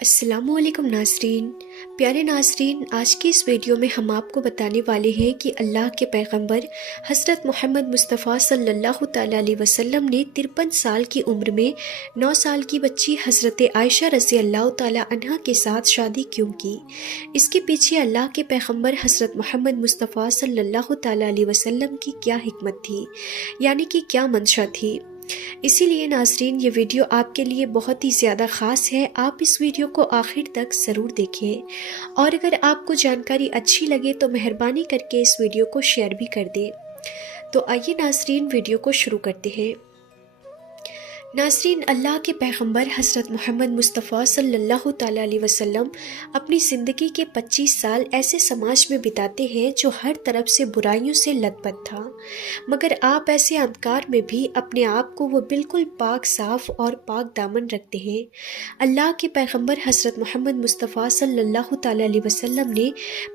السلام علیکم ناظرین، پیارے ناظرین، آج کی اس ویڈیو میں ہم آپ کو بتانے والے ہیں کہ اللہ کے پیغمبر حضرت محمد مصطفیٰ صلی اللہ تعالیٰ علیہ وسلم نے 53 سال کی عمر میں 9 سال کی بچی حضرت عائشہ رضی اللہ تعالیٰ عنہا کے ساتھ شادی کیوں کی۔ اس کے پیچھے اللہ کے پیغمبر حضرت محمد مصطفیٰ صلی اللہ تعالیٰ علیہ وسلم کی کیا حکمت تھی، یعنی کہ کیا منشا تھی۔ اسی لیے ناظرین، یہ ویڈیو آپ کے لیے بہت ہی زیادہ خاص ہے۔ آپ اس ویڈیو کو آخر تک ضرور دیکھیں، اور اگر آپ کو جانکاری اچھی لگے تو مہربانی کر کے اس ویڈیو کو شیئر بھی کر دیں۔ تو آئیے ناظرین، ویڈیو کو شروع کرتے ہیں۔ ناظرین، اللہ کے پیغمبر حضرت محمد مصطفیٰ صلی اللہ تعالیٰ علیہ وسلم اپنی زندگی کے 25 سال ایسے سماج میں بتاتے ہیں جو ہر طرف سے برائیوں سے لت پت تھا، مگر آپ ایسے اندکار میں بھی اپنے آپ کو وہ بالکل پاک صاف اور پاک دامن رکھتے ہیں۔ اللہ کے پیغمبر حضرت محمد مصطفیٰ صلی اللہ تعالیٰ علیہ وسلم نے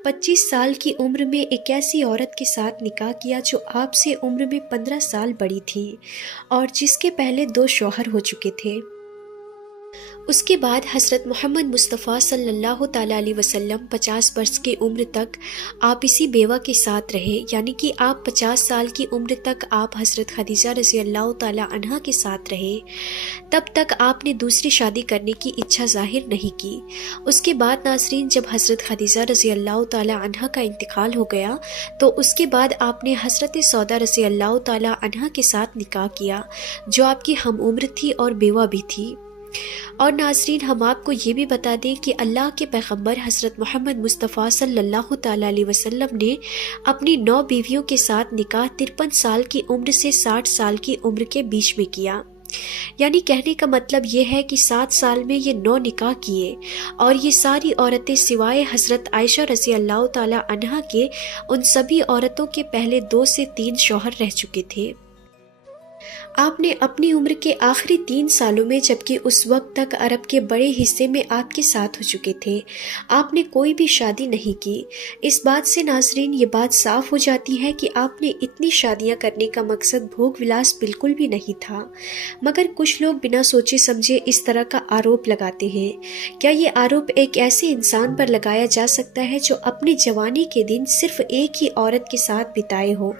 25 سال کی عمر میں ایک ایسی عورت کے ساتھ نکاح کیا جو آپ سے عمر میں 15 سال بڑی تھی اور جس کے پہلے 2 شوہر ہو چکے تھے۔ اس کے بعد حضرت محمد مصطفیٰ صلی اللہ تعالیٰ علیہ وسلم 50 برس کی عمر تک آپ اسی بیوہ کے ساتھ رہے، یعنی کہ آپ 50 سال کی عمر تک آپ حضرت خدیجہ رضی اللہ تعالیٰ عنہا کے ساتھ رہے۔ تب تک آپ نے دوسری شادی کرنے کی اچھا ظاہر نہیں کی۔ اس کے بعد ناظرین، جب حضرت خدیجہ رضی اللہ تعالیٰ عنہا کا انتقال ہو گیا تو اس کے بعد آپ نے حضرت سودا رضی اللہ تعالیٰ عنہا کے ساتھ نکاح کیا، جو آپ کی ہم عمر تھی اور بیوہ بھی تھی۔ اور ناظرین، ہم آپ کو یہ بھی بتا دیں کہ اللہ کے پیغمبر حضرت محمد مصطفیٰ صلی اللہ تعالیٰ علیہ وسلم نے اپنی 9 بیویوں کے ساتھ نکاح 53 سال کی عمر سے 60 سال کی عمر کے بیچ میں کیا۔ یعنی کہنے کا مطلب یہ ہے کہ 7 سال میں یہ 9 نکاح کیے، اور یہ ساری عورتیں سوائے حضرت عائشہ رضی اللہ تعالیٰ عنہا کے ان سبھی عورتوں کے پہلے 2 سے 3 شوہر رہ چکے تھے۔ آپ نے اپنی عمر کے آخری 3 سالوں میں، جبکہ اس وقت تک عرب کے بڑے حصے میں آپ کے ساتھ ہو چکے تھے، آپ نے کوئی بھی شادی نہیں کی۔ اس بات سے ناظرین یہ بات صاف ہو جاتی ہے کہ آپ نے اتنی شادیاں کرنے کا مقصد بھوگ ولاس بالکل بھی نہیں تھا، مگر کچھ لوگ بنا سوچے سمجھے اس طرح کا آروپ لگاتے ہیں۔ کیا یہ آروپ ایک ایسے انسان پر لگایا جا سکتا ہے جو اپنی جوانی کے دن صرف ایک ہی عورت کے ساتھ بتائے ہو،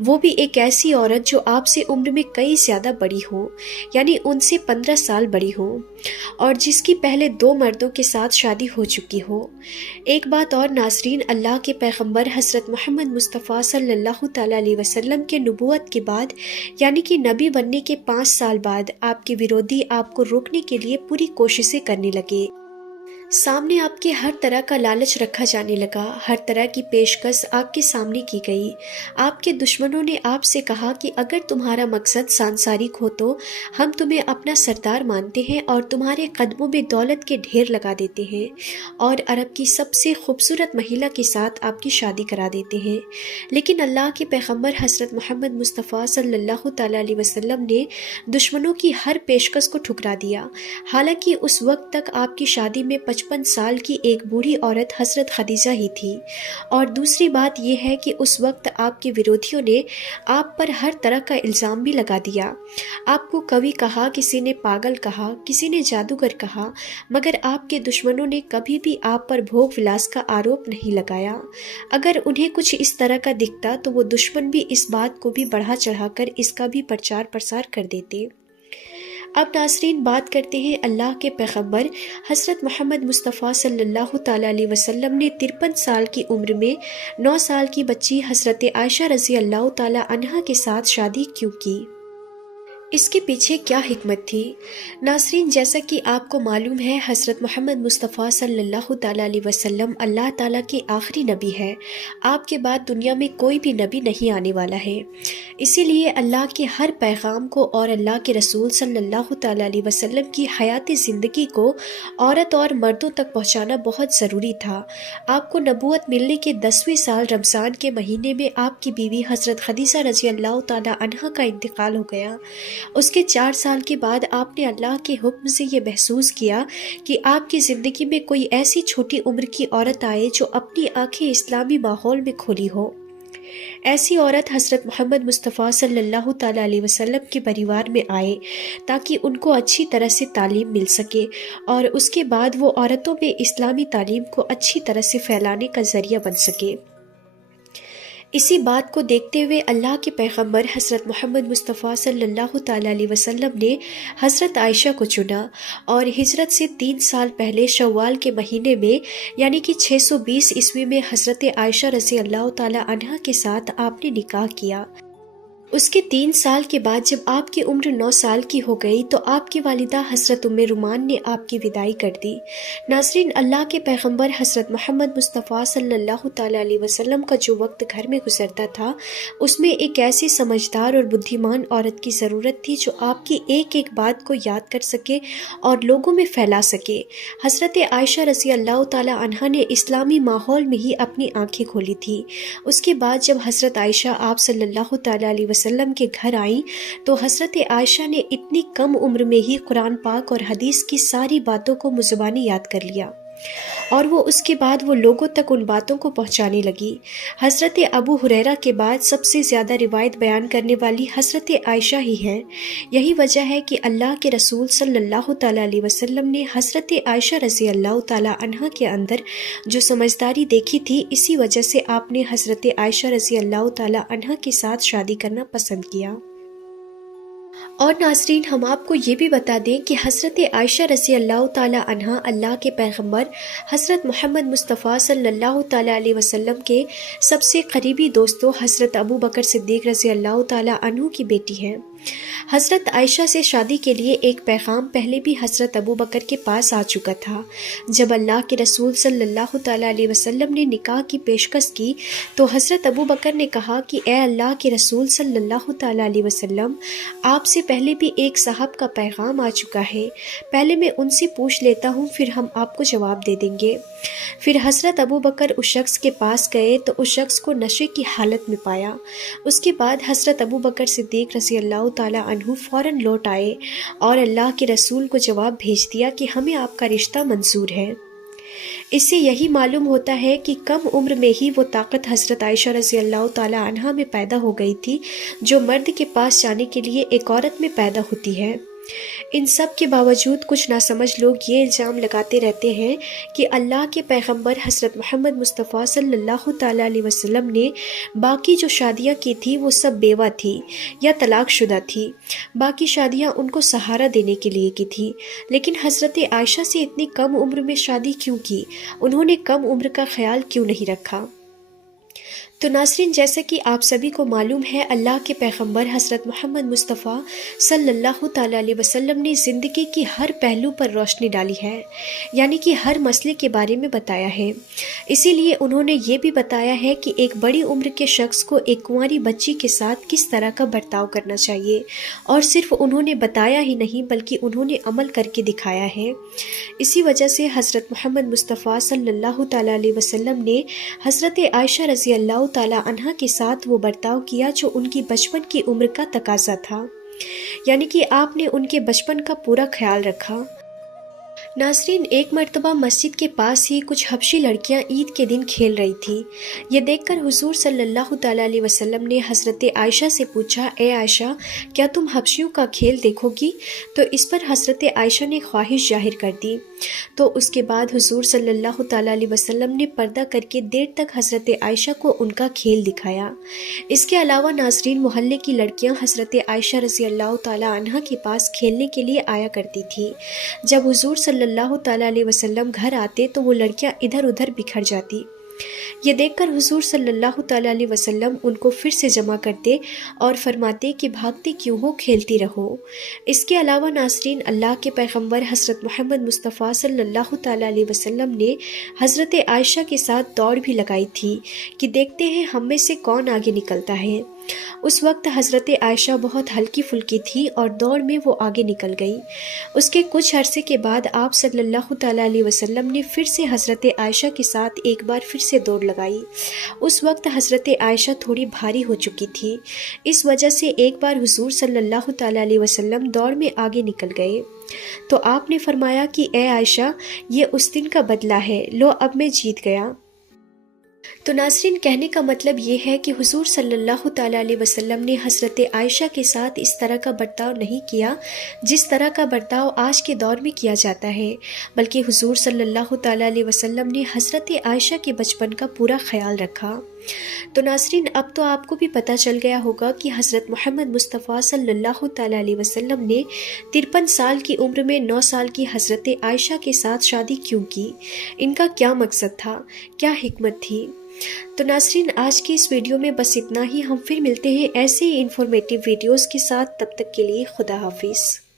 وہ بھی ایک ایسی عورت جو آپ سے عمر میں کئی زیادہ بڑی ہوں، یعنی ان سے 15 سال بڑی ہوں، اور جس کی پہلے 2 مردوں کے ساتھ شادی ہو چکی ہو۔ ایک بات اور ناظرین، اللہ کے پیغمبر حضرت محمد مصطفیٰ صلی اللہ تعالیٰ علیہ وسلم کے نبوت کے بعد، یعنی کہ نبی بننے کے 5 سال بعد، آپ کے ورودی آپ کو روکنے کے لیے پوری کوششیں کرنے لگے۔ سامنے آپ کے ہر طرح کا لالچ رکھا جانے لگا، ہر طرح کی پیشکش آپ کے سامنے کی گئی۔ آپ کے دشمنوں نے آپ سے کہا کہ اگر تمہارا مقصد سانسارک ہو تو ہم تمہیں اپنا سردار مانتے ہیں اور تمہارے قدموں میں دولت کے ڈھیر لگا دیتے ہیں، اور عرب کی سب سے خوبصورت مہیلا کے ساتھ آپ کی شادی کرا دیتے ہیں۔ لیکن اللہ کے پیغمبر حضرت محمد مصطفیٰ صلی اللہ تعالیٰ علیہ وسلم نے دشمنوں کی ہر پیشکش کو ٹھکرا دیا۔ حالانکہ اس وقت تک آپ کی شادی میں 55 سال کی ایک بوڑھی عورت حضرت خدیجہ ہی تھی، اور دوسری بات یہ ہے کہ اس وقت آپ کے ورودھیوں نے آپ پر ہر طرح کا الزام بھی لگا دیا۔ آپ کو کوی کہا، کسی نے پاگل کہا، کسی نے جادوگر کہا، مگر آپ کے دشمنوں نے کبھی بھی آپ پر بھوگ ولاس کا آروپ نہیں لگایا۔ اگر انہیں کچھ اس طرح کا دکھتا تو وہ دشمن بھی اس بات کو بھی بڑھا چڑھا کر اس کا بھی پرچار پرسار کر دیتے۔ اب ناظرین، بات کرتے ہیں اللہ کے پیغمبر حضرت محمد مصطفیٰ صلی اللہ تعالیٰ علیہ وسلم نے 53 سال کی عمر میں 9 سال کی بچی حضرت عائشہ رضی اللہ تعالیٰ عنہا کے ساتھ شادی کیوں کی۔ اس کے پیچھے کیا حکمت تھی؟ ناظرین، جیسا کہ آپ کو معلوم ہے، حضرت محمد مصطفیٰ صلی اللہ تعالیٰ علیہ وسلم اللہ تعالیٰ کے آخری نبی ہے۔ آپ کے بعد دنیا میں کوئی بھی نبی نہیں آنے والا ہے۔ اسی لیے اللہ کے ہر پیغام کو اور اللہ کے رسول صلی اللہ تعالیٰ علیہ وسلم کی حیات زندگی کو عورت اور مردوں تک پہنچانا بہت ضروری تھا۔ آپ کو نبوت ملنے کے 10ویں سال رمضان کے مہینے میں آپ کی بیوی حضرت خدیجہ رضی اللہ تعالیٰ عنہا کا انتقال ہو گیا۔ اس کے 4 سال کے بعد آپ نے اللہ کے حکم سے یہ محسوس کیا کہ آپ کی زندگی میں کوئی ایسی چھوٹی عمر کی عورت آئے جو اپنی آنکھیں اسلامی ماحول میں کھولی ہو۔ ایسی عورت حضرت محمد مصطفیٰ صلی اللہ تعالیٰ علیہ وسلم کے پریوار میں آئے تاکہ ان کو اچھی طرح سے تعلیم مل سکے اور اس کے بعد وہ عورتوں میں اسلامی تعلیم کو اچھی طرح سے پھیلانے کا ذریعہ بن سکے۔ اسی بات کو دیکھتے ہوئے اللہ کے پیغمبر حضرت محمد مصطفیٰ صلی اللہ تعالیٰ علیہ وسلم نے حضرت عائشہ کو چنا اور ہجرت سے 3 سال پہلے شوال کے مہینے میں یعنی کہ 620 عیسوی میں حضرت عائشہ رضی اللہ تعالیٰ عنہا کے ساتھ آپ نے نکاح کیا۔ اس کے 3 سال کے بعد جب آپ کی عمر 9 سال کی ہو گئی تو آپ کی والدہ حضرت ام رومان نے آپ کی وداعی کر دی۔ ناظرین، اللہ کے پیغمبر حضرت محمد مصطفیٰ صلی اللہ تعالیٰ علیہ وسلم کا جو وقت گھر میں گزرتا تھا اس میں ایک ایسی سمجھدار اور بدھیمان عورت کی ضرورت تھی جو آپ کی ایک ایک بات کو یاد کر سکے اور لوگوں میں پھیلا سکے۔ حضرت عائشہ رضی اللہ تعالیٰ عنہا نے اسلامی ماحول میں ہی اپنی آنکھیں کھولی تھی۔ اس کے بعد جب حضرت عائشہ آپ صلی اللہ تعالیٰ علیہ وسلم کے گھر آئیں تو حضرت عائشہ نے اتنی کم عمر میں ہی قرآن پاک اور حدیث کی ساری باتوں کو مزبانی یاد کر لیا اور وہ اس کے بعد وہ لوگوں تک ان باتوں کو پہنچانے لگی۔ حضرت ابو ہریرہ کے بعد سب سے زیادہ روایت بیان کرنے والی حضرت عائشہ ہی ہیں۔ یہی وجہ ہے کہ اللہ کے رسول صلی اللہ تعالیٰ علیہ وسلم نے حضرت عائشہ رضی اللہ تعالیٰ عنہا کے اندر جو سمجھداری دیکھی تھی، اسی وجہ سے آپ نے حضرت عائشہ رضی اللہ تعالیٰ عنہا کے ساتھ شادی کرنا پسند کیا۔ اور ناظرین، ہم آپ کو یہ بھی بتا دیں کہ حضرت عائشہ رضی اللہ تعالیٰ عنہا اللہ کے پیغمبر حضرت محمد مصطفیٰ صلی اللہ تعالیٰ علیہ وسلم کے سب سے قریبی دوستوں حضرت ابو بکر صدیق رضی اللہ تعالیٰ عنہ کی بیٹی ہیں۔ حضرت عائشہ سے شادی کے لیے ایک پیغام پہلے بھی حضرت ابو بکر کے پاس آ چکا تھا۔ جب اللہ کے رسول صلی اللہ تعالیٰ علیہ وسلم نے نکاح کی پیشکش کی تو حضرت ابو بکر نے کہا کہ اے اللہ کے رسول صلی اللہ تعالیٰ علیہ وسلم، آپ سے پہلے بھی ایک صاحب کا پیغام آ چکا ہے، پہلے میں ان سے پوچھ لیتا ہوں، پھر ہم آپ کو جواب دے دیں گے۔ پھر حضرت ابو بکر اس شخص کے پاس گئے تو اس شخص کو نشے کی حالت میں پایا۔ اس کے بعد حضرت ابو بکر صدیق رضی اللہ تعالیٰ عنہ فوراً لوٹ آئے اور اللہ کے رسول کو جواب بھیج دیا کہ ہمیں آپ کا رشتہ منظور ہے۔ اس سے یہی معلوم ہوتا ہے کہ کم عمر میں ہی وہ طاقت حضرت عائشہ رضی اللہ تعالیٰ عنہا میں پیدا ہو گئی تھی جو مرد کے پاس جانے کے لیے ایک عورت میں پیدا ہوتی ہے۔ ان سب کے باوجود کچھ ناسمجھ لوگ یہ الزام لگاتے رہتے ہیں کہ اللہ کے پیغمبر حضرت محمد مصطفیٰ صلی اللہ تعالیٰ علیہ وسلم نے باقی جو شادیاں کی تھی وہ سب بیوہ تھی یا طلاق شدہ تھی، باقی شادیاں ان کو سہارا دینے کے لیے کی تھی، لیکن حضرت عائشہ سے اتنی کم عمر میں شادی کیوں کی؟ انہوں نے کم عمر کا خیال کیوں نہیں رکھا؟ تو ناظرین، جیسا کہ آپ سبھی کو معلوم ہے، اللہ کے پیغمبر حضرت محمد مصطفیٰ صلی اللہ تعالیٰ علیہ وسلم نے زندگی کی ہر پہلو پر روشنی ڈالی ہے، یعنی کہ ہر مسئلے کے بارے میں بتایا ہے۔ اسی لیے انہوں نے یہ بھی بتایا ہے کہ ایک بڑی عمر کے شخص کو ایک کنواری بچی کے ساتھ کس طرح کا برتاؤ کرنا چاہیے، اور صرف انہوں نے بتایا ہی نہیں بلکہ انہوں نے عمل کر کے دکھایا ہے۔ اسی وجہ سے حضرت محمد مصطفیٰ صلی اللہ تعالیٰ علیہ وسلم نے حضرت عائشہ رضی اللہ تعالیٰ عنہا کے ساتھ وہ برتاؤ کیا جو ان کی بچپن کی عمر کا تقاضا تھا، یعنی کہ آپ نے ان کے بچپن کا پورا خیال رکھا۔ ناظرین، ایک مرتبہ مسجد کے پاس ہی کچھ حبشی لڑکیاں عید کے دن کھیل رہی تھی۔ یہ دیکھ کر حضور صلی اللہ تعالیٰ علیہ وسلم نے حضرت عائشہ سے پوچھا، اے عائشہ، کیا تم حبشیوں کا کھیل دیکھو گی؟ تو اس پر حضرت عائشہ نے خواہش ظاہر کر دی۔ تو اس کے بعد حضور صلی اللہ تعالیٰ علیہ وسلم نے پردہ کر کے دیر تک حضرت عائشہ کو ان کا کھیل دکھایا۔ اس کے علاوہ ناظرین، محلے کی لڑکیاں حضرت عائشہ رضی اللہ تعالیٰ عنہا کے پاس کھیلنے کے لیے آیا کرتی تھی۔ جب حضور صلی اللہ تعالیٰ علیہ وسلم گھر آتے تو وہ لڑکیاں ادھر ادھر بکھر جاتی۔ یہ دیکھ کر حضور صلی اللہ تعالیٰ علیہ وسلم ان کو پھر سے جمع کرتے اور فرماتے کہ بھاگتے کیوں ہو، کھیلتی رہو۔ اس کے علاوہ ناظرین، اللہ کے پیغمبر حضرت محمد مصطفیٰ صلی اللہ تعالیٰ علیہ وسلم نے حضرت عائشہ کے ساتھ دوڑ بھی لگائی تھی کہ دیکھتے ہیں ہم میں سے کون آگے نکلتا ہے۔ اس وقت حضرت عائشہ بہت ہلکی پھلکی تھی اور دوڑ میں وہ آگے نکل گئی۔ اس کے کچھ عرصے کے بعد آپ صلی اللہ تعالیٰ علیہ وسلم نے پھر سے حضرت عائشہ کے ساتھ ایک بار پھر سے دوڑ لگائی۔ اس وقت حضرت عائشہ تھوڑی بھاری ہو چکی تھی، اس وجہ سے ایک بار حضور صلی اللہ تعالیٰ علیہ وسلم دوڑ میں آگے نکل گئے تو آپ نے فرمایا کہ اے عائشہ، یہ اس دن کا بدلہ ہے، لو اب میں جیت گیا۔ تو ناظرین، کہنے کا مطلب یہ ہے کہ حضور صلی اللہ تعالیٰ علیہ وسلم نے حضرت عائشہ کے ساتھ اس طرح کا برتاؤ نہیں کیا جس طرح کا برتاؤ آج کے دور میں کیا جاتا ہے، بلکہ حضور صلی اللہ تعالیٰ علیہ وسلم نے حضرت عائشہ کے بچپن کا پورا خیال رکھا۔ تو ناظرین، اب تو آپ کو بھی پتہ چل گیا ہوگا کہ حضرت محمد مصطفیٰ صلی اللہ تعالیٰ علیہ وسلم نے 53 سال کی عمر میں 9 سال کی حضرت عائشہ کے ساتھ شادی کیوں کی، ان کا کیا مقصد تھا، کیا حکمت تھی۔ تو ناظرین، آج کی اس ویڈیو میں بس اتنا ہی۔ ہم پھر ملتے ہیں ایسے ہی انفارمیٹیو ویڈیوز کے ساتھ، تب تک کے لیے خدا حافظ۔